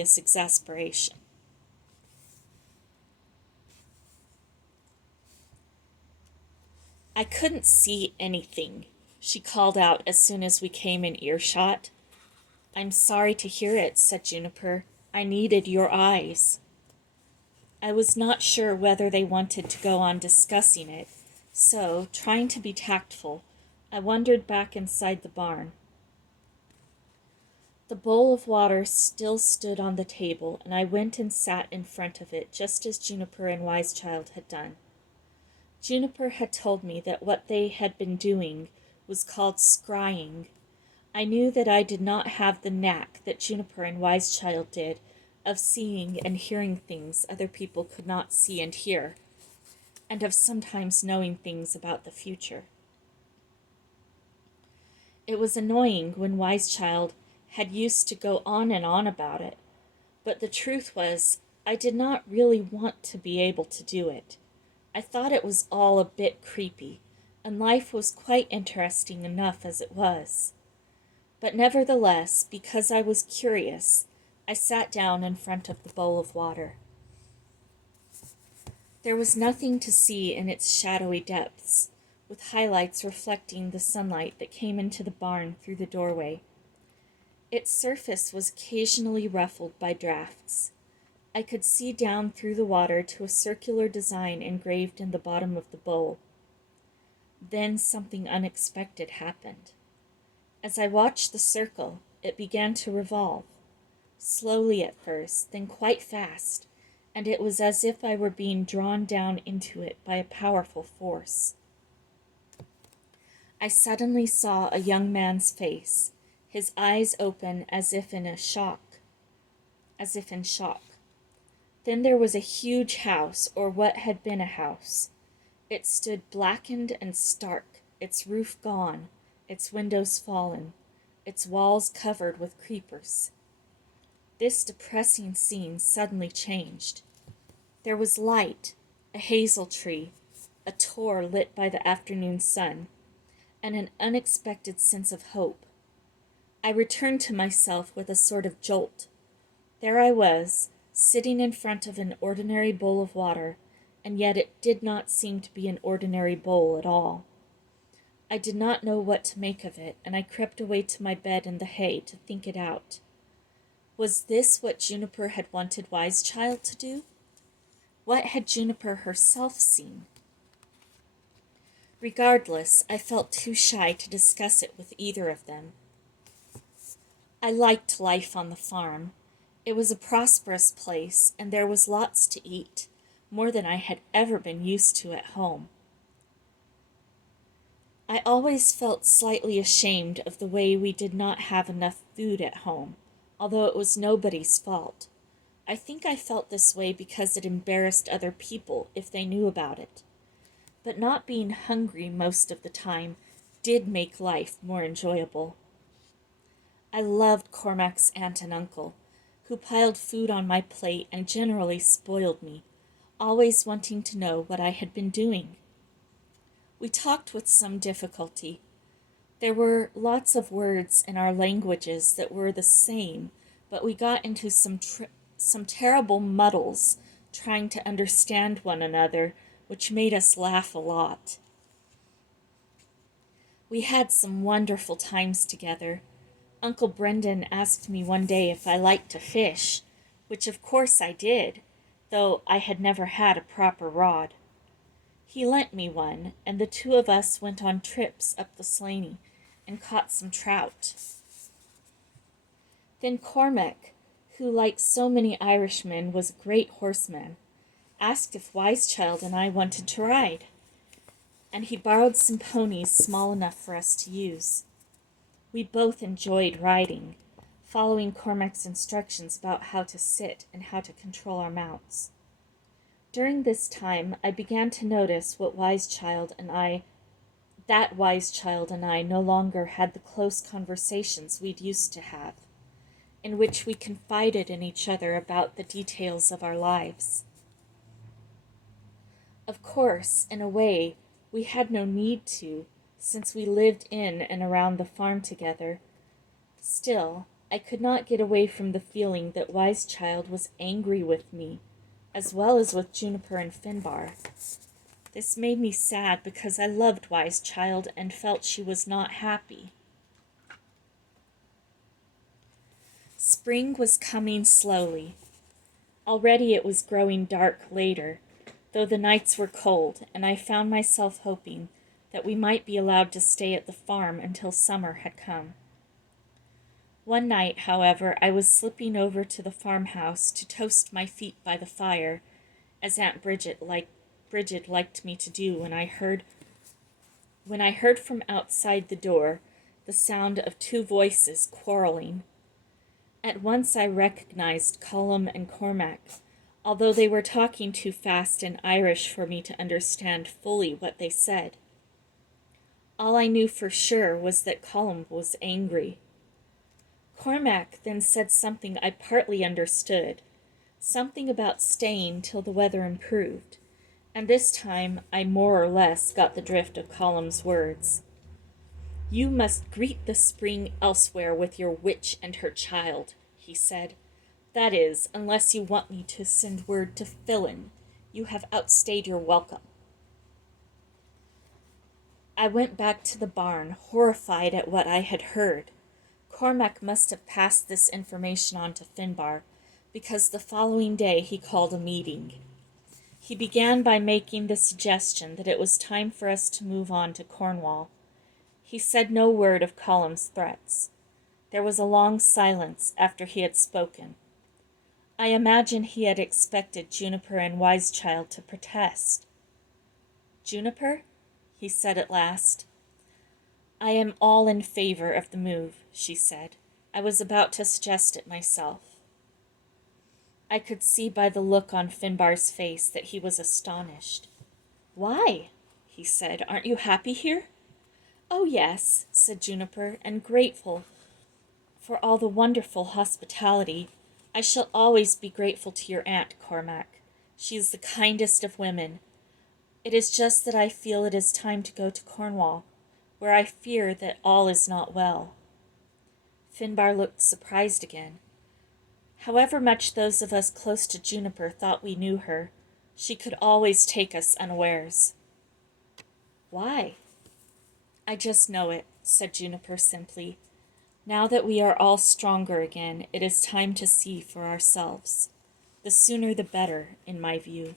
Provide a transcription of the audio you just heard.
exasperation. "I couldn't see anything," she called out as soon as we came in earshot. "I'm sorry to hear it," said Juniper. "I needed your eyes." I was not sure whether they wanted to go on discussing it, so, trying to be tactful, I wandered back inside the barn. The bowl of water still stood on the table, and I went and sat in front of it just as Juniper and Wise Child had done. Juniper had told me that what they had been doing was called scrying. I knew that I did not have the knack that Juniper and Wise Child did of seeing and hearing things other people could not see and hear, and of sometimes knowing things about the future. It was annoying when Wise Child had used to go on and on about it, but the truth was I did not really want to be able to do it. I thought it was all a bit creepy, and life was quite interesting enough as it was. But nevertheless, because I was curious, I sat down in front of the bowl of water. There was nothing to see in its shadowy depths, with highlights reflecting the sunlight that came into the barn through the doorway. Its surface was occasionally ruffled by drafts. I could see down through the water to a circular design engraved in the bottom of the bowl. Then something unexpected happened. As I watched the circle, it began to revolve. Slowly at first, then quite fast, and it was as if I were being drawn down into it by a powerful force. I suddenly saw a young man's face, his eyes open as if in shock. Then there was a huge house, or what had been a house. It stood blackened and stark, its roof gone, its windows fallen, its walls covered with creepers. This depressing scene suddenly changed. There was light, a hazel tree, a tor lit by the afternoon sun, and an unexpected sense of hope. I returned to myself with a sort of jolt. There I was, sitting in front of an ordinary bowl of water, and yet it did not seem to be an ordinary bowl at all. I did not know what to make of it, and I crept away to my bed in the hay to think it out. Was this what Juniper had wanted Wise Child to do? What had Juniper herself seen? Regardless, I felt too shy to discuss it with either of them. I liked life on the farm. It was a prosperous place, and there was lots to eat, more than I had ever been used to at home. I always felt slightly ashamed of the way we did not have enough food at home, although it was nobody's fault. I think I felt this way because it embarrassed other people if they knew about it. But not being hungry most of the time did make life more enjoyable. I loved Cormac's aunt and uncle, who piled food on my plate and generally spoiled me, always wanting to know what I had been doing. We talked with some difficulty. There were lots of words in our languages that were the same, but we got into some terrible muddles trying to understand one another, which made us laugh a lot. We had some wonderful times together. Uncle Brendan asked me one day if I liked to fish, which of course I did, though I had never had a proper rod. He lent me one, and the two of us went on trips up the Slaney and caught some trout. Then Cormac, who like so many Irishmen was a great horseman, asked if Wise Child and I wanted to ride, and he borrowed some ponies small enough for us to use. We both enjoyed riding, following Cormac's instructions about how to sit and how to control our mounts. During this time, I began to notice that Wise Child and I no longer had the close conversations we'd used to have, in which we confided in each other about the details of our lives. Of course, in a way, we had no need to, since we lived in and around the farm together. Still, I could not get away from the feeling that Wise Child was angry with me, as well as with Juniper and Finbar. This made me sad because I loved Wise Child and felt she was not happy. Spring was coming slowly. Already it was growing dark later, though the nights were cold, and I found myself hoping that we might be allowed to stay at the farm until summer had come. One night, however, I was slipping over to the farmhouse to toast my feet by the fire, as Aunt Bridget liked me to do when I heard from outside the door the sound of two voices quarreling. At once I recognized Colman and Cormac, although they were talking too fast in Irish for me to understand fully what they said. All I knew for sure was that Colman was angry. Cormac then said something I partly understood, something about staying till the weather improved, and this time I more or less got the drift of Colman's words. "You must greet the spring elsewhere with your witch and her child," he said. "That is, unless you want me to send word to Fillin. You have outstayed your welcome." I went back to the barn, horrified at what I had heard. Cormac must have passed this information on to Finbar, because the following day he called a meeting. He began by making the suggestion that it was time for us to move on to Cornwall. He said no word of Colman's threats. There was a long silence after he had spoken. I imagine he had expected Juniper and Wise Child to protest. "Juniper," he said at last. "I am all in favor of the move," she said. "I was about to suggest it myself." I could see by the look on Finbar's face that he was astonished. "Why?" he said. "Aren't you happy here?" "Oh, yes," said Juniper, "and grateful for all the wonderful hospitality. I shall always be grateful to your aunt, Cormac. She is the kindest of women. It is just that I feel it is time to go to Cornwall, where I fear that all is not well." Finbar looked surprised again. However much those of us close to Juniper thought we knew her, she could always take us unawares. "Why?" "I just know it," said Juniper simply. "Now that we are all stronger again, it is time to see for ourselves. The sooner the better, in my view."